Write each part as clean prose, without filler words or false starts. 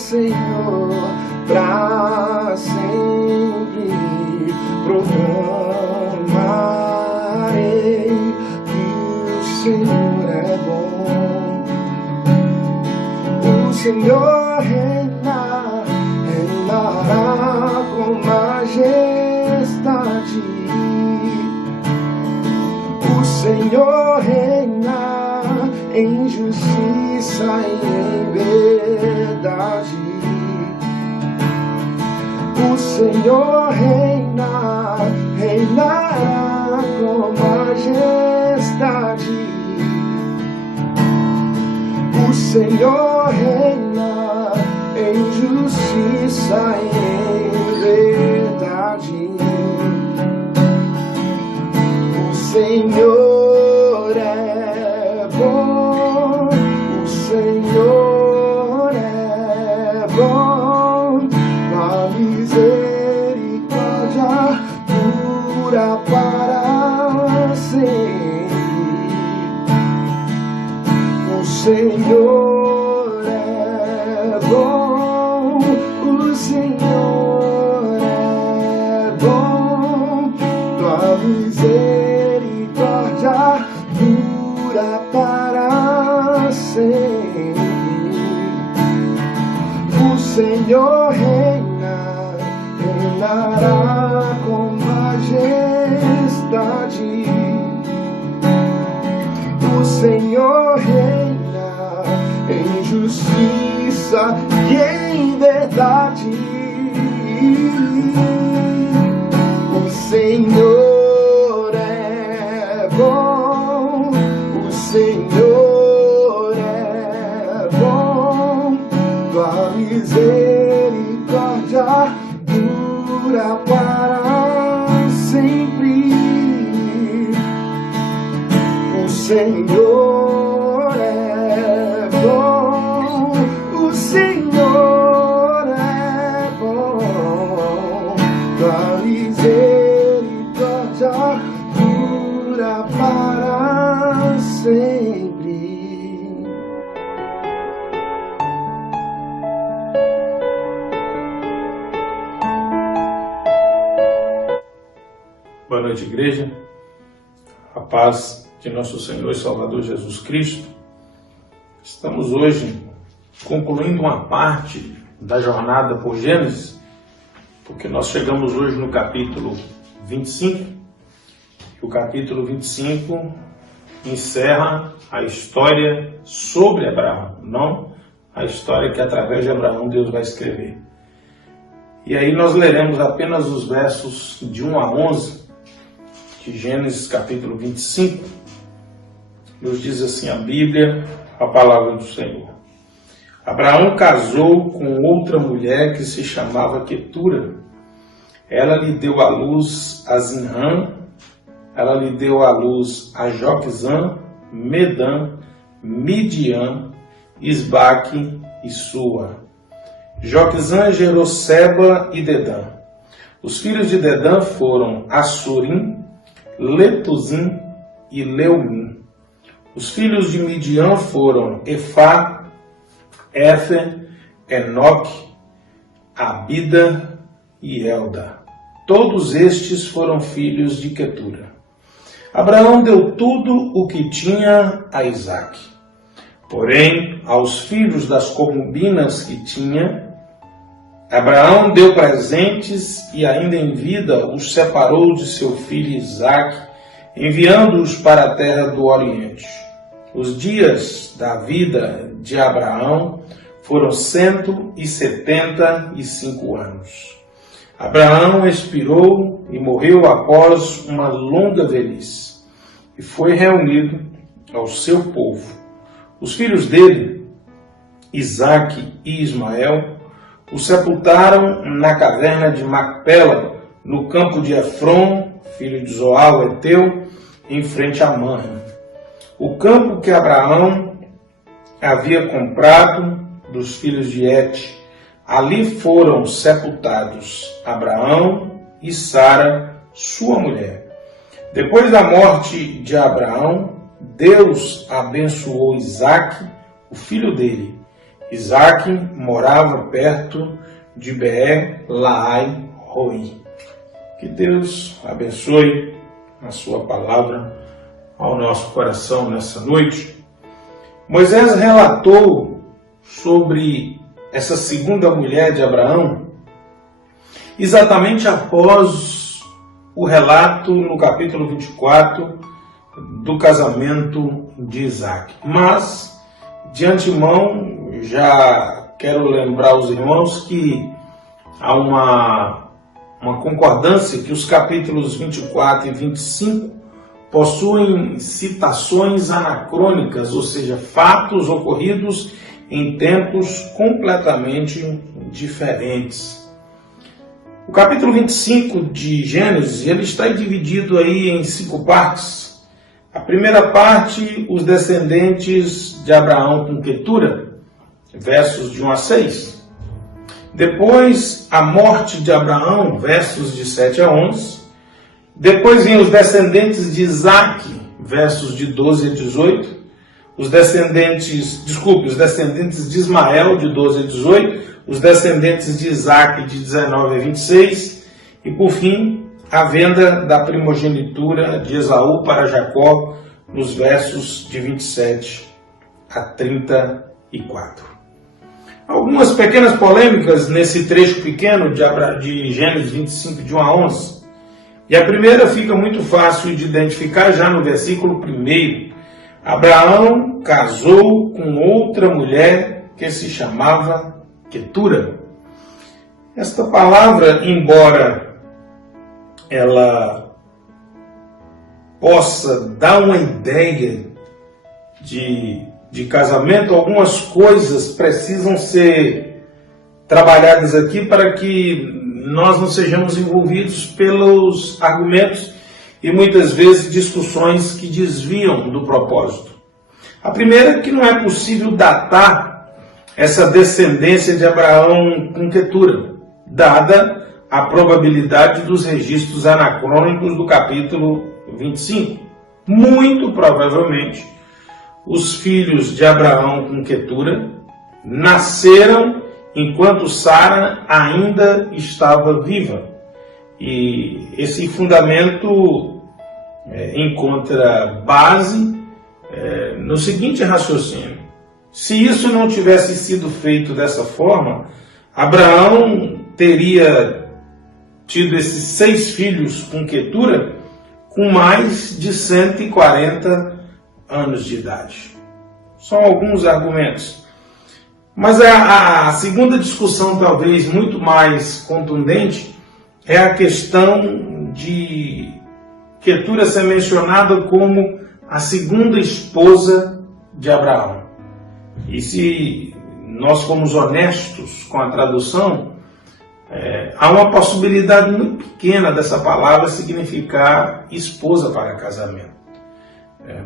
Senhor, pra sempre proclamarei que o Senhor é bom. O Senhor reinará com majestade. O Senhor reina em justiça e em verdade. O Senhor reinará com majestade. O Senhor reina em justiça e em verdade. O Senhor é bom, o Senhor é bom, a misericórdia dura para sempre. O Senhor é bom, o Senhor é bom, tua misericórdia dura para sempre. O Senhor reinará com majestade. O Senhor reina em justiça e em verdade. O Senhor é bom, o Senhor é bom, tua misericórdia dura para sempre. O Senhor é bom, o Senhor é bom, tua misericórdia dura para sempre. Boa noite, igreja. A paz de nosso Senhor e Salvador Jesus Cristo. Estamos hoje concluindo uma parte da jornada por Gênesis, porque nós chegamos hoje no capítulo 25. E o capítulo 25 encerra a história sobre Abraão, não a história que através de Abraão Deus vai escrever. E aí nós leremos apenas os versos de 1 a 11 de Gênesis capítulo 25, nos diz assim a Bíblia, a palavra do Senhor. Abraão casou com outra mulher que se chamava Quetura. Ela lhe deu à luz a Zinrã, ela lhe deu à luz a Joquezã, Medã, Midian, Isbaque e Sua. Joquezã gerou Seba e Dedã. Os filhos de Dedã foram Assurim, Letuzim e Leumim. Os filhos de Midian foram Efá, Éfer, Enoque, Abida e Elda. Todos estes foram filhos de Quetura. Abraão deu tudo o que tinha a Isaque. Porém, aos filhos das concubinas que tinha, Abraão deu presentes e ainda em vida os separou de seu filho Isaque, enviando-os para a terra do Oriente. Os dias da vida de Abraão foram 175 anos. Abraão expirou e morreu após uma longa velhice, e foi reunido ao seu povo. Os filhos dele, Isaque e Ismael, o sepultaram na caverna de Macpela, no campo de Efron, filho de Zoar, o Eteu, em frente a Manre. O campo que Abraão havia comprado dos filhos de Et. Ali foram sepultados Abraão e Sara, sua mulher. Depois da morte de Abraão, Deus abençoou Isaque, o filho dele, Isaque morava perto de Beer-Lahai-Roi. Que Deus abençoe a sua palavra ao nosso coração nessa noite. Moisés relatou sobre essa segunda mulher de Abraão exatamente após o relato no capítulo 24 do casamento de Isaque. Mas, de antemão, já quero lembrar aos irmãos que há uma concordância que os capítulos 24 e 25 possuem citações anacrônicas, ou seja, fatos ocorridos em tempos completamente diferentes. O capítulo 25 de Gênesis, ele está dividido aí em 5 partes. A primeira parte, os descendentes de Abraão com Quetura, versos de 1 a 6. Depois, a morte de Abraão, versos de 7 a 11. Depois vem os descendentes de Isaque, versos de 12 a 18. Os descendentes de Ismael, de 12 a 18. Os descendentes de Isaque, de 19 a 26. E, por fim, a venda da primogenitura de Esaú para Jacó, nos versos de 27 a 34. Algumas pequenas polêmicas nesse trecho pequeno de Gênesis 25, de 1 a 11. E a primeira fica muito fácil de identificar já no versículo 1. Abraão casou com outra mulher que se chamava Quetura. Esta palavra, embora ela possa dar uma ideia de casamento, algumas coisas precisam ser trabalhadas aqui para que nós não sejamos envolvidos pelos argumentos e muitas vezes discussões que desviam do propósito. A primeira é que não é possível datar essa descendência de Abraão com Quetura, dada a probabilidade dos registros anacrônicos do capítulo 25. Muito provavelmente, os filhos de Abraão com Quetura nasceram enquanto Sara ainda estava viva. E esse fundamento encontra base no seguinte raciocínio. Se isso não tivesse sido feito dessa forma, Abraão teria tido esses 6 filhos com Quetura com mais de 140 anos de idade. São alguns argumentos. Mas a segunda discussão, talvez muito mais contundente, é a questão de Quetura ser mencionada como a segunda esposa de Abraão. E se nós formos honestos com a tradução, há uma possibilidade muito pequena dessa palavra significar esposa para casamento.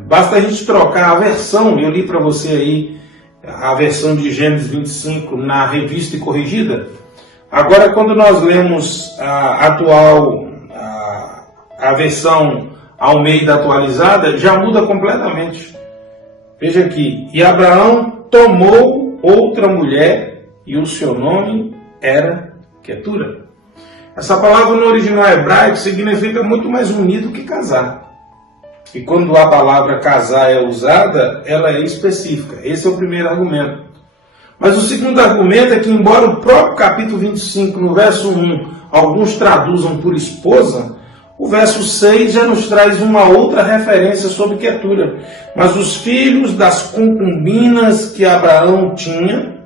Basta a gente trocar a versão, eu li para você aí a versão de Gênesis 25 na revista e corrigida. Agora, quando nós lemos a versão Almeida atualizada, já muda completamente. Veja aqui, e Abraão tomou outra mulher e o seu nome era Quetura. Essa palavra no original hebraico significa muito mais unido que casar. E quando a palavra casar é usada, ela é específica. Esse é o primeiro argumento. Mas o segundo argumento é que, embora o próprio capítulo 25, no verso 1, alguns traduzam por esposa, o verso 6 já nos traz uma outra referência sobre Quetura. Mas os filhos das concubinas que Abraão tinha,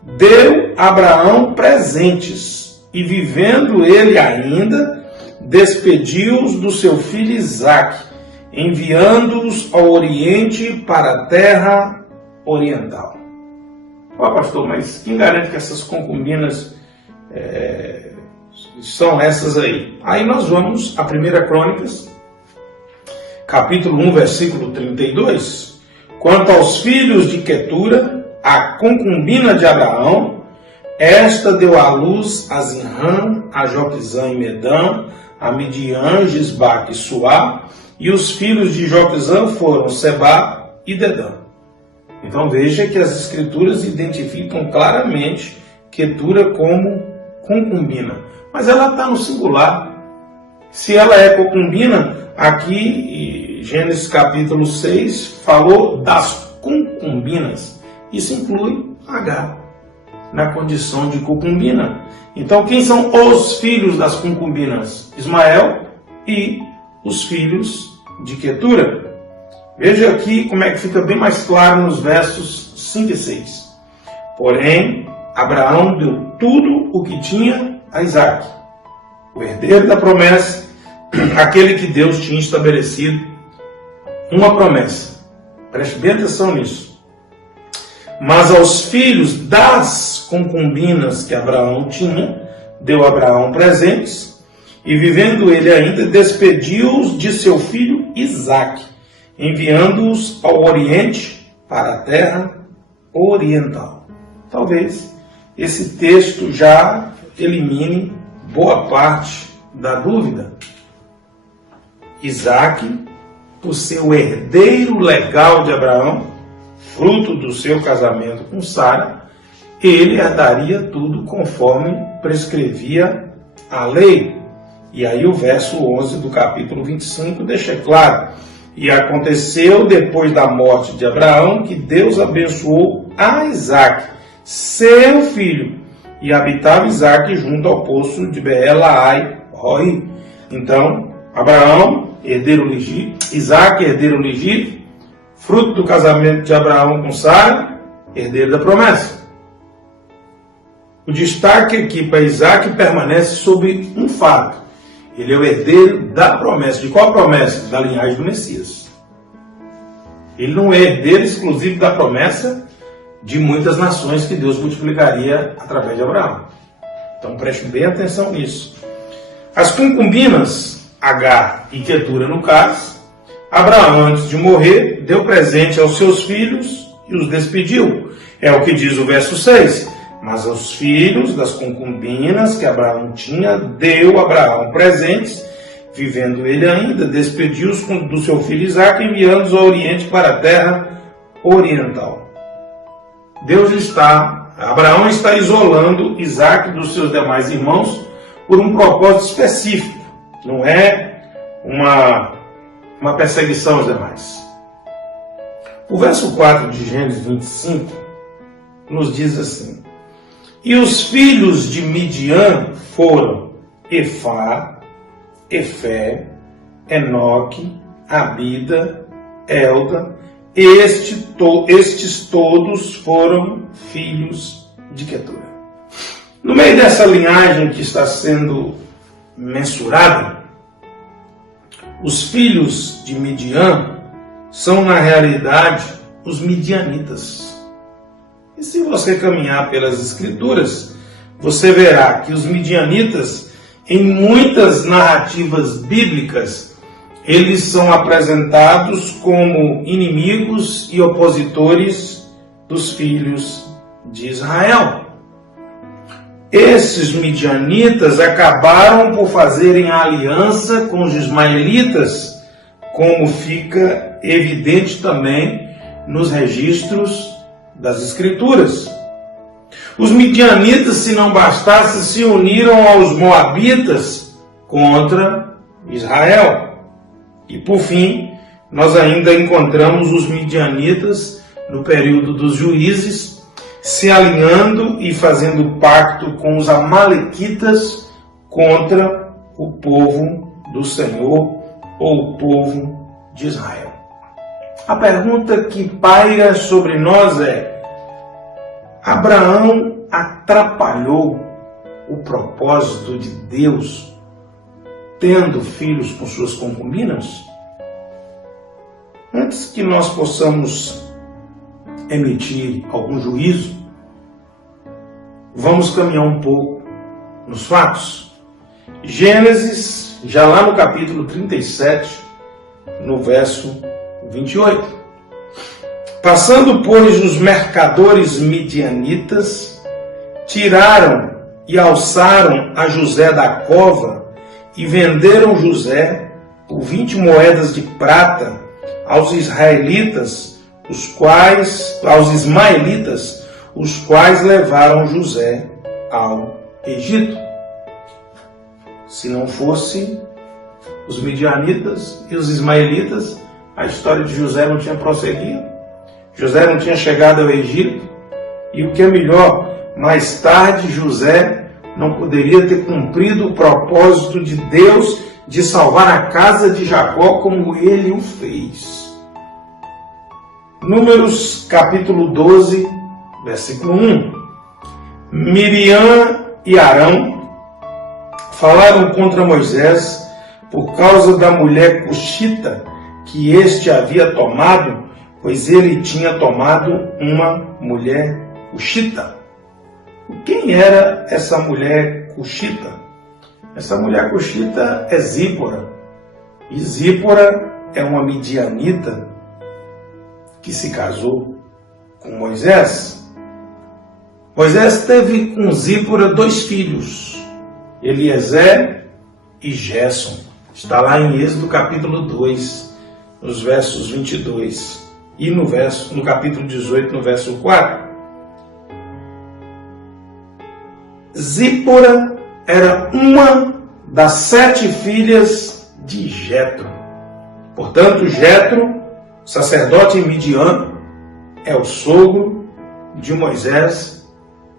deu Abraão presentes, e vivendo ele ainda, despediu-os do seu filho Isaque, enviando-os ao Oriente para a terra oriental. Pastor, mas quem garante que essas concubinas são essas aí? Aí nós vamos a 1 Crônicas, capítulo 1, versículo 32. Quanto aos filhos de Quetura, a concubina de Abraão, esta deu à luz a Zinrã, a Joquizã e Medã, a Midian, Gisbaque e Suá, e os filhos de Joquizã foram Sebá e Dedã. Então veja que as escrituras identificam claramente Quetura como concubina. Mas ela está no singular. Se ela é concubina, aqui Gênesis capítulo 6 falou das concubinas. Isso inclui Agar, na condição de concubina. Então quem são os filhos das concubinas? Ismael e os filhos de Quetura. Veja aqui como é que fica bem mais claro nos versos 5 e 6. Porém, Abraão deu tudo o que tinha a Isaque, o herdeiro da promessa, aquele que Deus tinha estabelecido uma promessa. Preste bem atenção nisso. Mas aos filhos das concubinas que Abraão tinha, deu Abraão presentes, e vivendo ele ainda, despediu-os de seu filho Isaque, enviando-os ao Oriente, para a terra oriental. Talvez esse texto já elimine boa parte da dúvida. Isaque, por ser o herdeiro legal de Abraão, fruto do seu casamento com Sara, ele herdaria tudo conforme prescrevia a lei. E aí o verso 11 do capítulo 25 deixa claro: e aconteceu depois da morte de Abraão que Deus abençoou a Isaque, seu filho, e habitava Isaque junto ao poço de Beer-Lahai-Roi. Então, Abraão, herdeiro legítimo, Isaque, herdeiro legítimo, fruto do casamento de Abraão com Sara, herdeiro da promessa. O destaque aqui para Isaque permanece sobre um fato: ele é o herdeiro da promessa. De qual promessa? Da linhagem do Messias. Ele não é herdeiro exclusivo da promessa de muitas nações que Deus multiplicaria através de Abraão. Então preste bem atenção nisso. As concubinas, Agar e Quetura no caso, Abraão, antes de morrer, deu presente aos seus filhos e os despediu. É o que diz o verso 6. Mas aos filhos das concubinas que Abraão tinha, deu Abraão presentes, vivendo ele ainda, despediu-os do seu filho Isaque, enviando-os ao Oriente, para a terra oriental. Abraão está isolando Isaque dos seus demais irmãos por um propósito específico. Não é uma perseguição aos demais. O verso 4 de Gênesis 25 nos diz assim: e os filhos de Midian foram Efá, Efé, Enoque, Abida, Elda. Estes todos foram filhos de Quetura. No meio dessa linhagem que está sendo mensurada, os filhos de Midian são, na realidade, os midianitas. E se você caminhar pelas Escrituras, você verá que os midianitas, em muitas narrativas bíblicas, eles são apresentados como inimigos e opositores dos filhos de Israel. Esses midianitas acabaram por fazerem aliança com os ismaelitas, como fica evidente também nos registros das Escrituras. Os midianitas, se não bastasse, se uniram aos moabitas contra Israel. E por fim, nós ainda encontramos os midianitas no período dos juízes, se alinhando e fazendo pacto com os amalequitas contra o povo do Senhor, ou o povo de Israel. A pergunta que paira sobre nós é: Abraão atrapalhou o propósito de Deus tendo filhos com suas concubinas? Antes que nós possamos emitir algum juízo, vamos caminhar um pouco nos fatos. Gênesis, já lá no capítulo 37, no verso 28. Passando, pois, os mercadores midianitas, tiraram e alçaram a José da cova e venderam José por 20 moedas de prata aos israelitas aos ismaelitas, os quais levaram José ao Egito. Se não fosse os midianitas e os ismaelitas, a história de José não tinha prosseguido. José não tinha chegado ao Egito. E o que é melhor, mais tarde José não poderia ter cumprido o propósito de Deus de salvar a casa de Jacó como ele o fez. Números capítulo 12, versículo 1. Miriam e Arão falaram contra Moisés por causa da mulher cuxita que este havia tomado, pois ele tinha tomado uma mulher cuxita. Quem era essa mulher cuxita? Essa mulher cuxita é Zípora. E Zípora é uma midianita que se casou com Moisés. Moisés teve com Zípora 2 filhos, Eliezer e Gerson. Está lá em Êxodo capítulo 2, nos versos 22. E no capítulo 18, no verso 4. Zípora era uma das 7 filhas de Jetro. Portanto, Jetro, sacerdote em Midian, é o sogro de Moisés,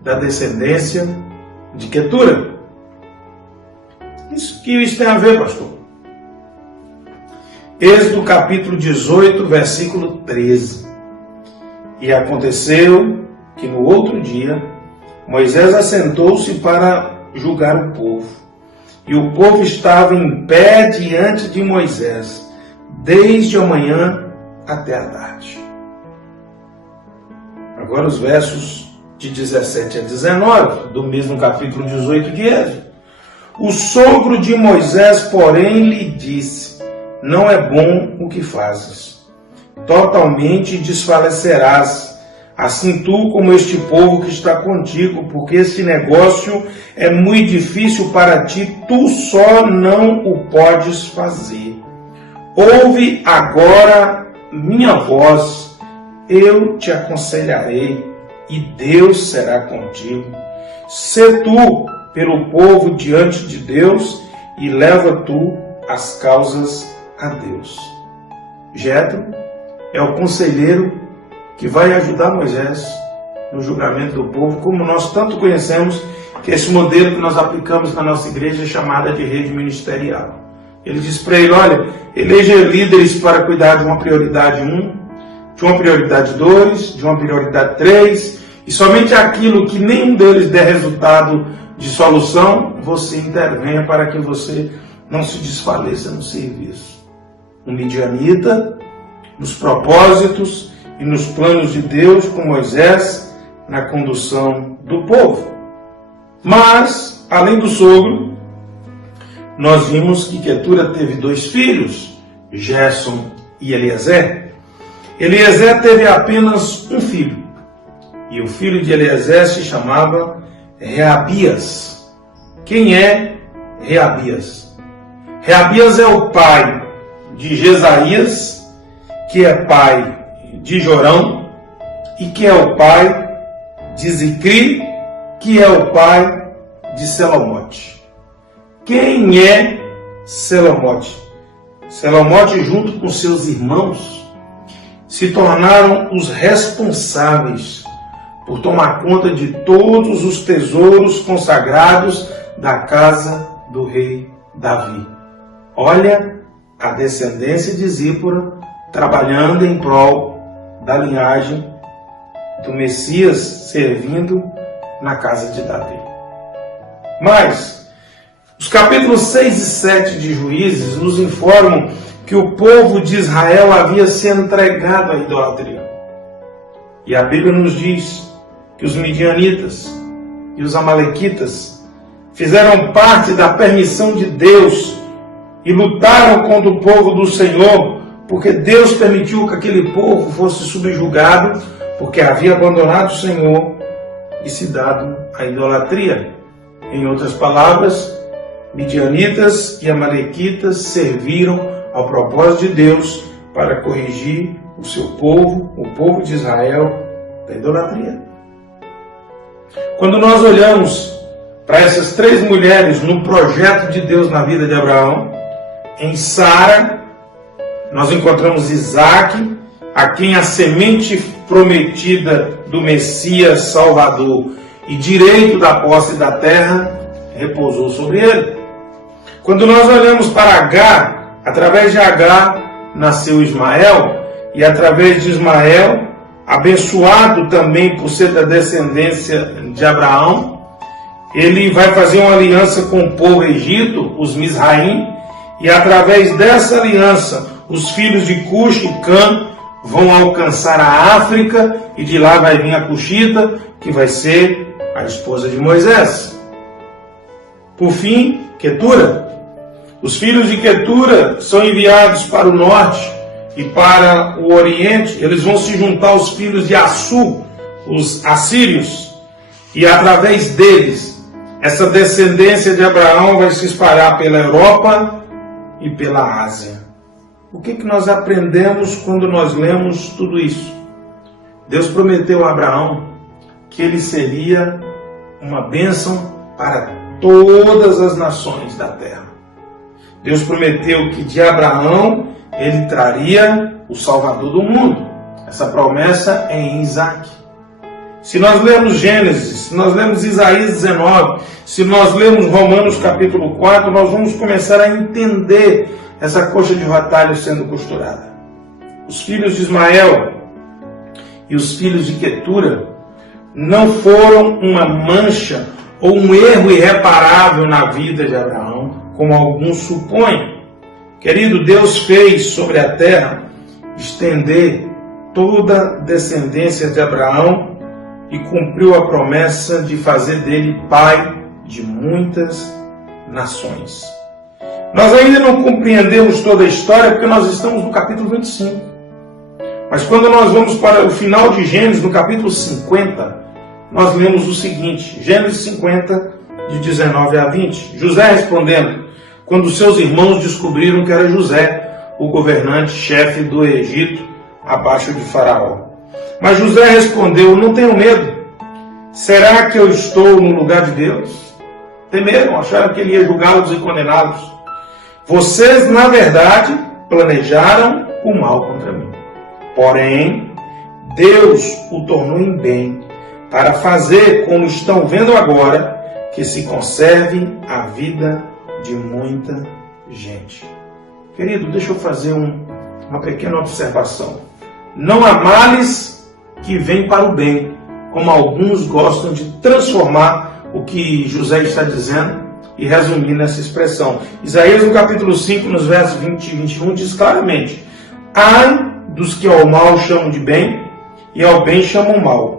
da descendência de Quetura. Que isso tem a ver, pastor? Êxodo capítulo 18, versículo 13. E aconteceu que no outro dia, Moisés assentou-se para julgar o povo. E o povo estava em pé diante de Moisés, desde a manhã até a tarde. Agora os versos de 17 a 19, do mesmo capítulo 18 de Êxodo. O sogro de Moisés, porém, lhe disse: não é bom o que fazes. Totalmente desfalecerás, assim tu como este povo que está contigo, porque este negócio é muito difícil para ti, tu só não o podes fazer. Ouve agora minha voz, eu te aconselharei, e Deus será contigo. Sê tu pelo povo diante de Deus, e leva tu as causas a Deus. Jetro é o conselheiro que vai ajudar Moisés no julgamento do povo, como nós tanto conhecemos, que esse modelo que nós aplicamos na nossa igreja é chamada de rede ministerial. Ele diz para ele: olha, eleja líderes para cuidar de uma prioridade 1, de uma prioridade 2, de uma prioridade 3, e somente aquilo que nenhum deles der resultado de solução, você intervenha para que você não se desfaleça no serviço. Um midianita, nos propósitos e nos planos de Deus com Moisés na condução do povo. Mas, além do sogro, nós vimos que Quetura teve 2 filhos, Gerson e Eliezer. Eliezer teve apenas um filho, e o filho de Eliezer se chamava Reabias. Quem é Reabias? Reabias é o pai de Jesaías, que é pai de Jorão, e que é o pai de Zicri, que é o pai de Selomote. Quem é Selomote? Selomote, junto com seus irmãos, se tornaram os responsáveis por tomar conta de todos os tesouros consagrados da casa do rei Davi. Olha a descendência de Zípora trabalhando em prol da linhagem do Messias, servindo na casa de Davi. Mas os capítulos 6 e 7 de Juízes nos informam que o povo de Israel havia se entregado à idolatria. E a Bíblia nos diz que os midianitas e os amalequitas fizeram parte da permissão de Deus e lutaram contra o povo do Senhor, porque Deus permitiu que aquele povo fosse subjugado, porque havia abandonado o Senhor e se dado à idolatria. Em outras palavras, midianitas e amalequitas serviram ao propósito de Deus para corrigir o seu povo, o povo de Israel, da idolatria. Quando nós olhamos para essas 3 mulheres no projeto de Deus na vida de Abraão, em Sara, nós encontramos Isaac, a quem a semente prometida do Messias Salvador e direito da posse da terra repousou sobre ele. Quando nós olhamos para Agar, através de Agar nasceu Ismael, e através de Ismael, abençoado também por ser da descendência de Abraão, ele vai fazer uma aliança com o povo egito, os Mizraim, e através dessa aliança, os filhos de Cush e Cã vão alcançar a África, e de lá vai vir a Cushita, que vai ser a esposa de Moisés. Por fim, Quetura. Os filhos de Quetura são enviados para o norte e para o oriente. Eles vão se juntar aos filhos de Assur, os assírios, e através deles, essa descendência de Abraão vai se espalhar pela Europa e pela Ásia. O que nós aprendemos quando nós lemos tudo isso? Deus prometeu a Abraão que ele seria uma bênção para todas as nações da terra. Deus prometeu que de Abraão ele traria o Salvador do mundo. Essa promessa é em Isaac. Se nós lermos Gênesis, se nós lermos Isaías 19, se nós lermos Romanos capítulo 4, nós vamos começar a entender essa coxa de retalho sendo costurada. Os filhos de Ismael e os filhos de Quetura não foram uma mancha ou um erro irreparável na vida de Abraão, como alguns supõem. Querido, Deus fez sobre a terra estender toda a descendência de Abraão e cumpriu a promessa de fazer dele pai de muitas nações. Nós ainda não compreendemos toda a história porque nós estamos no capítulo 25. Mas quando nós vamos para o final de Gênesis, no capítulo 50, nós lemos o seguinte, Gênesis 50, de 19 a 20. José respondendo, quando seus irmãos descobriram que era José, o governante, chefe do Egito, abaixo de Faraó. Mas José respondeu, não tenho medo. Será que eu estou no lugar de Deus? Temeram, acharam que ele ia julgá-los e condená-los. Vocês, na verdade, planejaram o mal contra mim. Porém, Deus o tornou em bem, para fazer, como estão vendo agora, que se conserve a vida de muita gente. Querido, deixa eu fazer uma pequena observação. Não há males que vêm para o bem, como alguns gostam de transformar o que José está dizendo e resumir nessa expressão. Isaías, no capítulo 5, nos versos 20 e 21, diz claramente, ai dos que ao mal chamam de bem e ao bem chamam mal,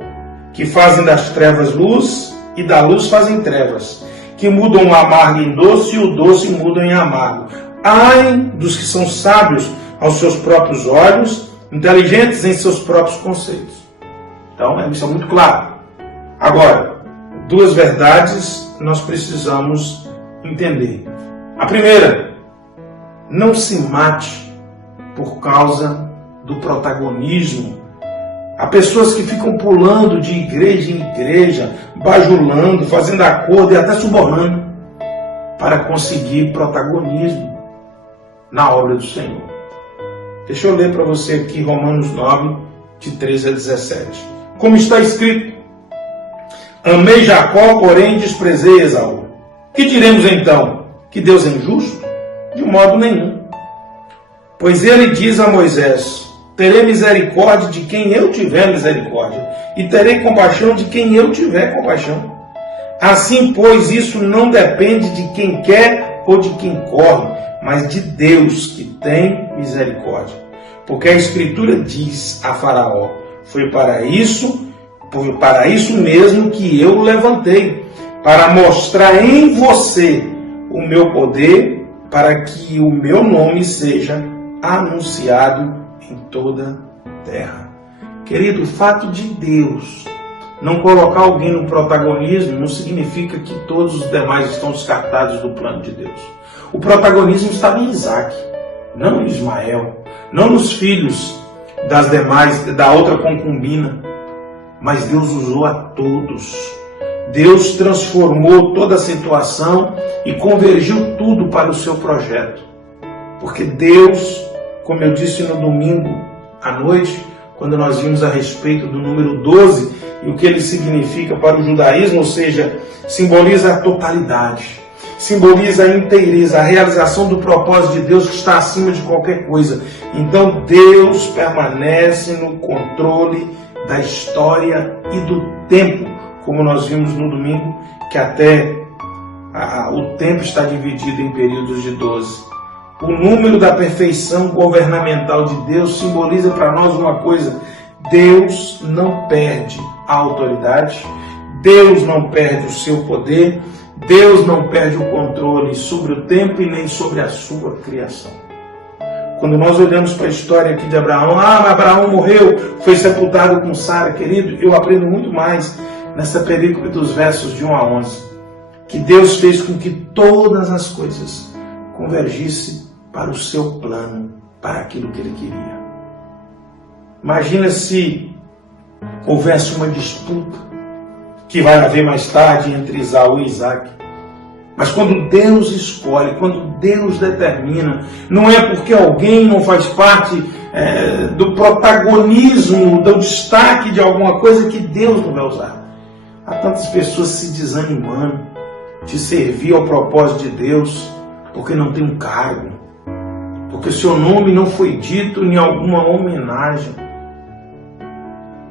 que fazem das trevas luz e da luz fazem trevas, que mudam o amargo em doce e o doce mudam em amargo. Ai dos que são sábios aos seus próprios olhos, inteligentes em seus próprios conceitos. Então, isso é muito claro. Agora, 2 verdades nós precisamos entender. A primeira, não se mate por causa do protagonismo. Há pessoas que ficam pulando de igreja em igreja, bajulando, fazendo acordo e até subornando para conseguir protagonismo na obra do Senhor. Deixa eu ler para você aqui Romanos 9, de 13 a 17. Como está escrito, amei Jacó, porém desprezei Esaú. Que diremos então? Que Deus é injusto? De modo nenhum. Pois ele diz a Moisés, terei misericórdia de quem eu tiver misericórdia, e terei compaixão de quem eu tiver compaixão. Assim, pois, isso não depende de quem quer ou de quem corre, mas de Deus que tem misericórdia. Porque a Escritura diz a Faraó, foi para isso mesmo que eu o levantei, para mostrar em você o meu poder, para que o meu nome seja anunciado em toda a terra. Querido, o fato de Deus não colocar alguém no protagonismo não significa que todos os demais estão descartados do plano de Deus. O protagonismo estava em Isaac, não em Ismael, não nos filhos das demais, da outra concubina, mas Deus usou a todos. Deus transformou toda a situação e convergiu tudo para o seu projeto. Porque Deus, como eu disse no domingo à noite, quando nós vimos a respeito do número 12 e o que ele significa para o judaísmo, ou seja, simboliza a totalidade, simboliza a inteireza, a realização do propósito de Deus que está acima de qualquer coisa. Então Deus permanece no controle da história e do tempo, como nós vimos no domingo, que até o tempo está dividido em períodos de 12. O número da perfeição governamental de Deus simboliza para nós uma coisa: Deus não perde a autoridade, Deus não perde o seu poder, Deus não perde o controle sobre o tempo e nem sobre a sua criação. Quando nós olhamos para a história aqui de Abraão, mas Abraão morreu, foi sepultado com Sara, querido, eu aprendo muito mais nessa perícope dos versos de 1 a 11, que Deus fez com que todas as coisas convergissem para o seu plano, para aquilo que ele queria. Imagina se houvesse uma disputa, que vai haver mais tarde entre Esaú e Isaac. Mas quando Deus escolhe, quando Deus determina, não é porque alguém não faz parte do protagonismo, do destaque de alguma coisa que Deus não vai usar. Há tantas pessoas se desanimando de servir ao propósito de Deus porque não tem um cargo, porque seu nome não foi dito em alguma homenagem.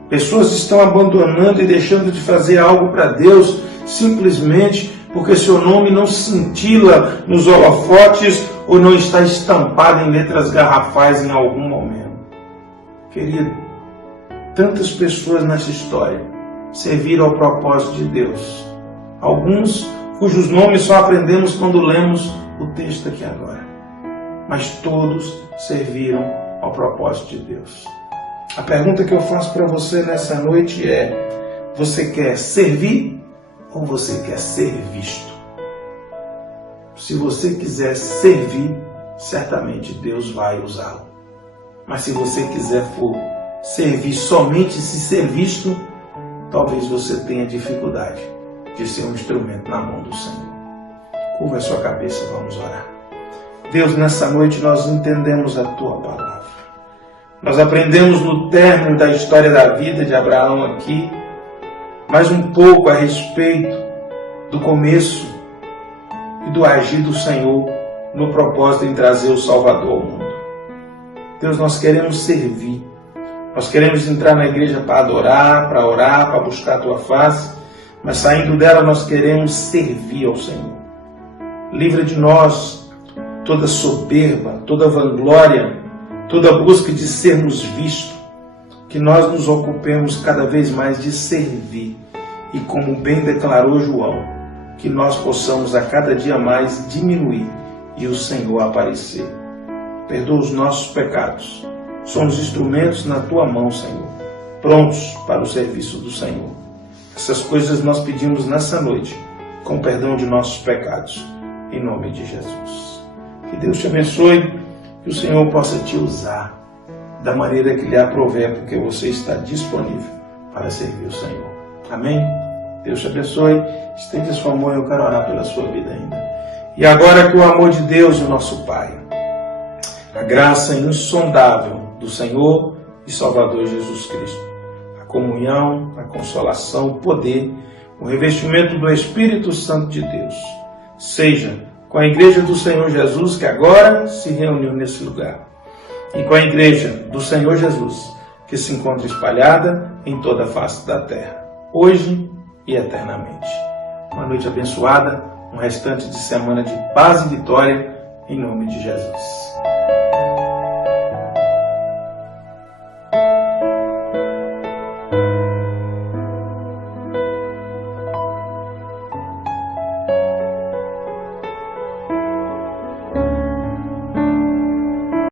Pessoas estão abandonando e deixando de fazer algo para Deus simplesmente porque seu nome não cintila nos holofotes ou não está estampado em letras garrafais em algum momento. Querido, tantas pessoas nessa história serviram ao propósito de Deus. Alguns cujos nomes só aprendemos quando lemos o texto aqui agora. Mas todos serviram ao propósito de Deus. A pergunta que eu faço para você nessa noite é: você quer servir ou você quer ser visto? Se você quiser servir, certamente Deus vai usá-lo. Mas se você quiser for servir somente se ser visto, talvez você tenha dificuldade de ser um instrumento na mão do Senhor. Curva a sua cabeça, vamos orar. Deus, nessa noite nós entendemos a Tua palavra. Nós aprendemos no término da história da vida de Abraão aqui, mais um pouco a respeito do começo e do agir do Senhor no propósito em trazer o Salvador ao mundo. Deus, nós queremos servir. Nós queremos entrar na igreja para adorar, para orar, para buscar a Tua face, mas saindo dela nós queremos servir ao Senhor. Livra de nós toda soberba, toda vanglória, toda busca de sermos vistos, que nós nos ocupemos cada vez mais de servir e, como bem declarou João, que nós possamos a cada dia mais diminuir e o Senhor aparecer. Perdoa os nossos pecados. Somos instrumentos na Tua mão, Senhor, prontos para o serviço do Senhor. Essas coisas nós pedimos nessa noite, com perdão de nossos pecados, em nome de Jesus. Que Deus te abençoe, que o Senhor possa te usar da maneira que lhe aprouver, porque você está disponível para servir o Senhor. Amém? Deus te abençoe. Estende sua mão, eu quero orar pela sua vida ainda. E agora que o amor de Deus, o nosso Pai, a graça insondável do Senhor e Salvador Jesus Cristo, a comunhão, a consolação, o poder, o revestimento do Espírito Santo de Deus, seja com a igreja do Senhor Jesus, que agora se reuniu nesse lugar, e com a igreja do Senhor Jesus, que se encontra espalhada em toda a face da terra, hoje e eternamente. Uma noite abençoada, um restante de semana de paz e vitória, em nome de Jesus.